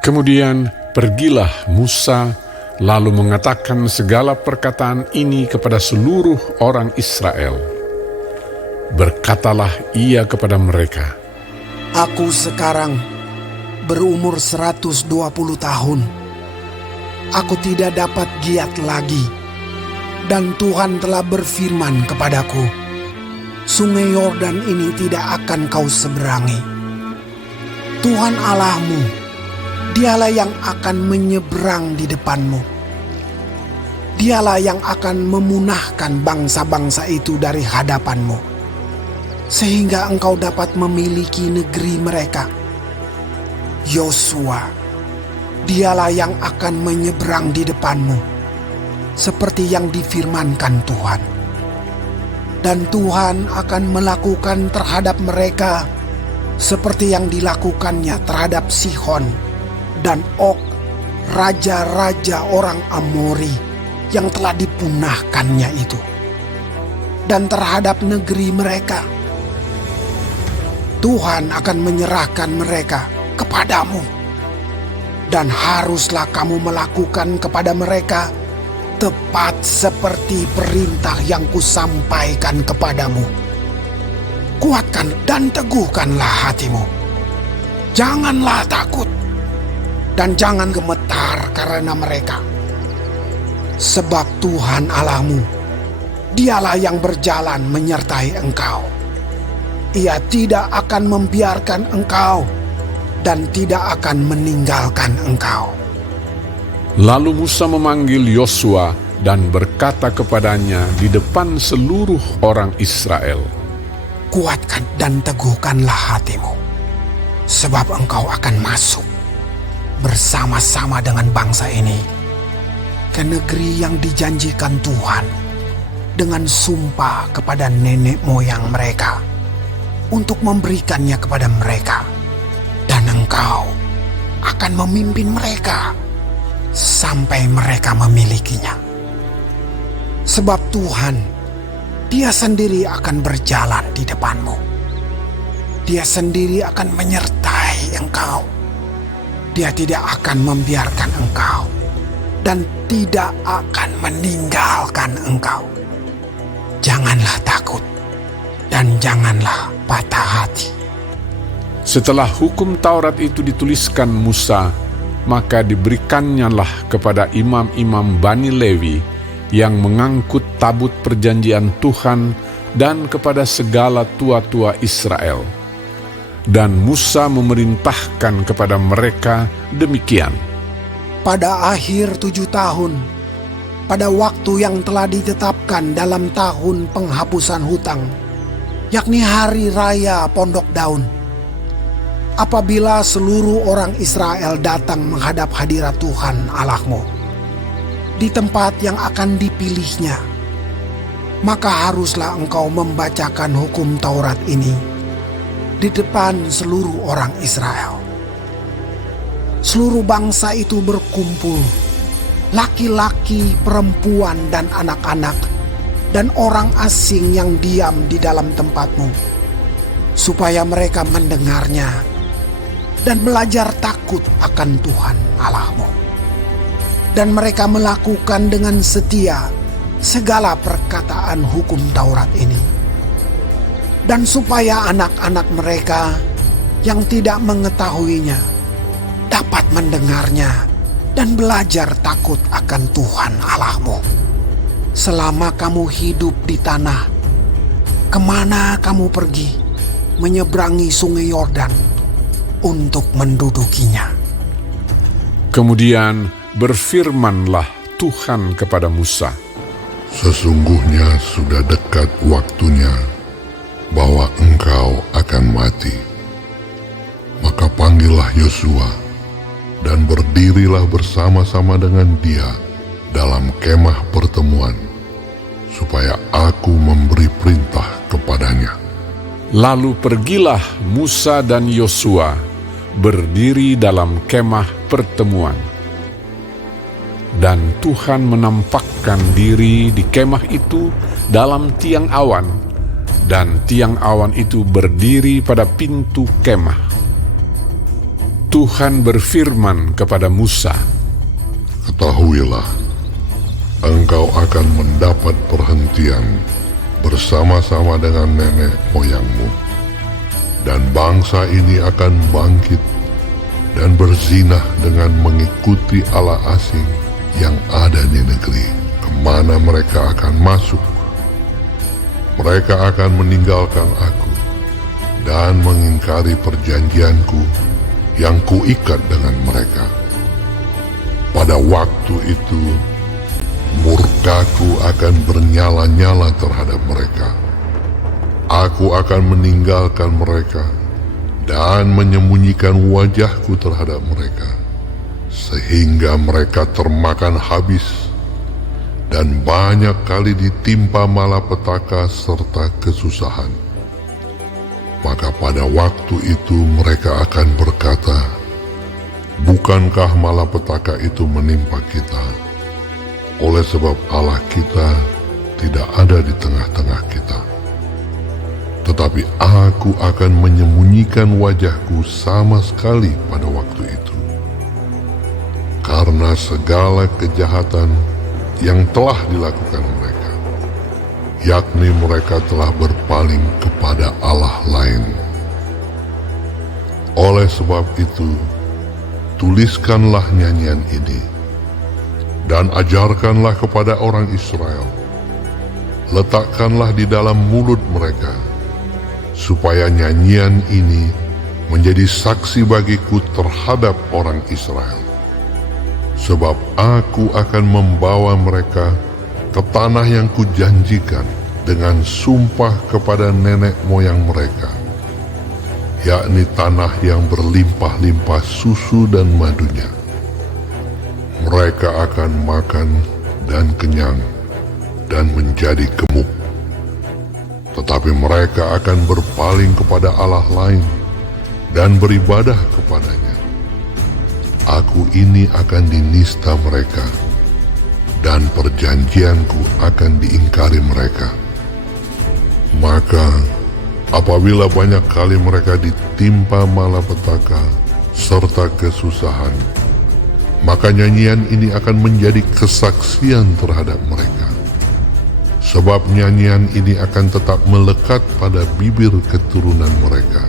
Kemudian pergilah Musa lalu mengatakan segala perkataan ini kepada seluruh orang Israel. Berkatalah ia kepada mereka, Aku sekarang berumur 120 tahun. Aku tidak dapat giat lagi. Dan Tuhan telah berfirman kepadaku, Sungai Yordan ini tidak akan kau seberangi. Tuhan Allahmu, Dialah yang akan menyeberang di depanmu. Dialah yang akan memunahkan bangsa-bangsa itu dari hadapanmu, sehingga engkau dapat memiliki negeri mereka. Yosua, Dialah yang akan menyeberang di depanmu, seperti yang difirmankan Tuhan. Dan Tuhan akan melakukan terhadap mereka seperti yang dilakukannya terhadap Sihon dan Og, raja-raja orang Amori yang telah dipunahkannya itu, dan terhadap negeri mereka. Tuhan akan menyerahkan mereka kepadamu, dan haruslah kamu melakukan kepada mereka tepat seperti perintah yang kusampaikan kepadamu. Kuatkan dan teguhkanlah hatimu. Janganlah takut dan jangan gemetar karena mereka. Sebab Tuhan Allahmu, Dialah yang berjalan menyertai engkau. Ia tidak akan membiarkan engkau dan tidak akan meninggalkan engkau. Lalu Musa memanggil Yosua dan berkata kepadanya di depan seluruh orang Israel, Kuatkan dan teguhkanlah hatimu, sebab engkau akan masuk bersama-sama dengan bangsa ini ke negeri yang dijanjikan Tuhan dengan sumpah kepada nenek moyang mereka untuk memberikannya kepada mereka. Dan engkau akan memimpin mereka sampai mereka memilikinya. Sebab Tuhan, Dia sendiri akan berjalan di depanmu. Dia sendiri akan menyertai engkau. Dia tidak akan membiarkan engkau dan tidak akan meninggalkan engkau. Janganlah takut dan janganlah patah hati. Setelah hukum Taurat itu dituliskan Musa, maka diberikannya kepada imam-imam Bani Lewi yang mengangkut tabut perjanjian Tuhan dan kepada segala tua-tua Israel. Dan Musa memerintahkan kepada mereka demikian. Pada akhir 7 tahun, pada waktu yang telah ditetapkan dalam tahun penghapusan hutang, yakni hari raya Pondok Daun, apabila seluruh orang Israel datang menghadap hadirat Tuhan Allahmu di tempat yang akan dipilihnya, maka haruslah engkau membacakan hukum Taurat ini di depan seluruh orang Israel. Seluruh bangsa itu berkumpul, laki-laki, perempuan, dan anak-anak, dan orang asing yang diam di dalam tempatmu, supaya mereka mendengarnya dan belajar takut akan Tuhan Allahmu. Dan mereka melakukan dengan setia segala perkataan hukum Taurat ini. Dan supaya anak-anak mereka yang tidak mengetahuinya dapat mendengarnya dan belajar takut akan Tuhan Allahmu. Selama kamu hidup di tanah, kemana kamu pergi, menyeberangi sungai Yordan untuk mendudukinya. Kemudian berfirmanlah Tuhan kepada Musa, Sesungguhnya sudah dekat waktunya bahwa engkau akan mati. Maka panggillah Yosua dan berdirilah bersama-sama dengan dia dalam kemah pertemuan, supaya aku memberi perintah kepadanya. Lalu pergilah Musa dan Yosua berdiri dalam kemah pertemuan. Dan Tuhan menampakkan diri di kemah itu dalam tiang awan, dan tiang awan itu berdiri pada pintu kemah. Tuhan berfirman kepada Musa, Ketahuilah, engkau akan mendapat perhentian bersama-sama dengan nenek moyangmu, dan bangsa ini akan bangkit dan berzinah dengan mengikuti Allah asing yang ada di negeri kemana mereka akan masuk. Mereka akan meninggalkan aku dan mengingkari perjanjianku yang kuikat dengan mereka. Pada waktu itu, murkaku akan bernyala-nyala terhadap mereka. Aku akan meninggalkan mereka dan menyembunyikan wajahku terhadap mereka, sehingga mereka termakan habis dan banyak kali ditimpa malapetaka serta kesusahan. Maka pada waktu itu mereka akan berkata, bukankah malapetaka itu menimpa kita? Oleh sebab Allah kita tidak ada di tengah-tengah kita. Tetapi aku akan menyembunyikan wajahku sama sekali pada waktu itu, karena segala kejahatan yang telah dilakukan mereka, yakni mereka telah berpaling kepada Allah lain. Oleh sebab itu, tuliskanlah nyanyian ini dan ajarkanlah kepada orang Israel. Letakkanlah di dalam mulut mereka, supaya nyanyian ini menjadi saksi bagiku terhadap orang Israel. Sebab aku akan membawa mereka ke tanah yang kujanjikan dengan sumpah kepada nenek moyang mereka, yakni tanah yang berlimpah-limpah susu dan madunya. Mereka akan makan dan kenyang dan menjadi gemuk. Tetapi mereka akan berpaling kepada Allah lain dan beribadah kepadanya. Aku ini akan dinista mereka, dan perjanjianku akan diingkari mereka. Maka apabila banyak kali mereka ditimpa malapetaka serta kesusahan, maka nyanyian ini akan menjadi kesaksian terhadap mereka. Sebab nyanyian ini akan tetap melekat pada bibir keturunan mereka.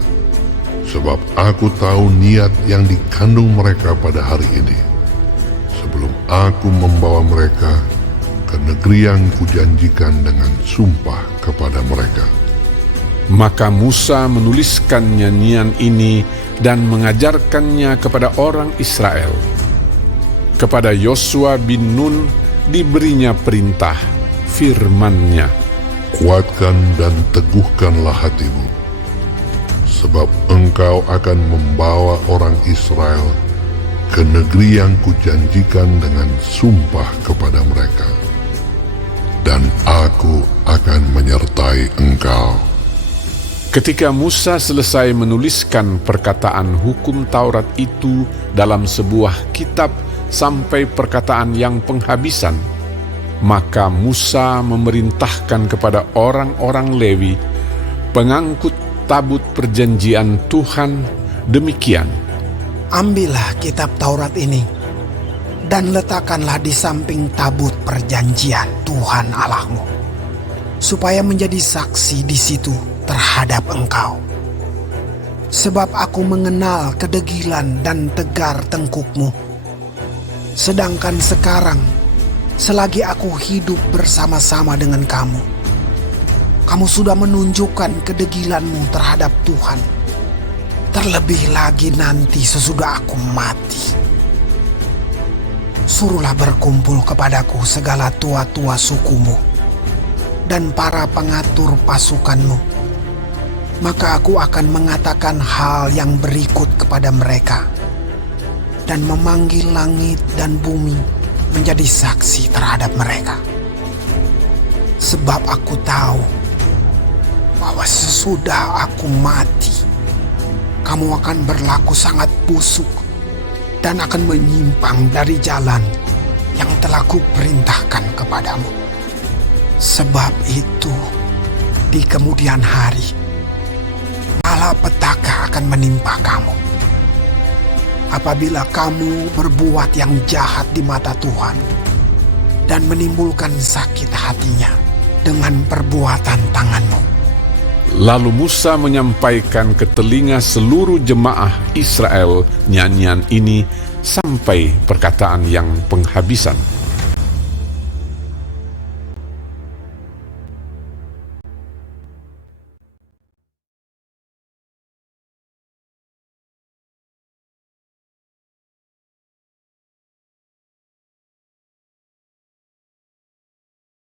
Sebab aku tahu niat yang dikandung mereka pada hari ini, sebelum aku membawa mereka ke negeri yang kujanjikan dengan sumpah kepada mereka. Maka Musa menuliskan nyanyian ini dan mengajarkannya kepada orang Israel. Kepada Yosua bin Nun diberinya perintah, firman-Nya, Kuatkan dan teguhkanlah hatimu, sebab engkau akan membawa orang Israel ke negeri yang kujanjikan dengan sumpah kepada mereka, dan aku akan menyertai engkau. Ketika Musa selesai menuliskan perkataan hukum Taurat itu dalam sebuah kitab sampai perkataan yang penghabisan, maka Musa memerintahkan kepada orang-orang Lewi, pengangkut tabut perjanjian Tuhan, demikian: Ambillah kitab Taurat ini dan letakkanlah di samping tabut perjanjian Tuhan Allahmu, supaya menjadi saksi di situ terhadap engkau. Sebab aku mengenal kedegilan dan tegar tengkukmu. Sedangkan sekarang, selagi aku hidup bersama-sama dengan kamu, kamu sudah menunjukkan kedegilanmu terhadap Tuhan. Terlebih lagi nanti sesudah aku mati. Suruhlah berkumpul kepadaku segala tua-tua sukumu dan para pengatur pasukanmu. Maka aku akan mengatakan hal yang berikut kepada mereka, dan memanggil langit dan bumi menjadi saksi terhadap mereka. Sebab aku tahu bahwa sesudah aku mati, kamu akan berlaku sangat busuk dan akan menyimpang dari jalan yang telah kuperintahkan kepadamu. Sebab itu, di kemudian hari, malapetaka akan menimpa kamu. apabila kamu berbuat yang jahat di mata Tuhan dan menimbulkan sakit hatinya dengan perbuatan tanganmu. Lalu Musa menyampaikan ke telinga seluruh jemaah Israel nyanyian ini sampai perkataan yang penghabisan.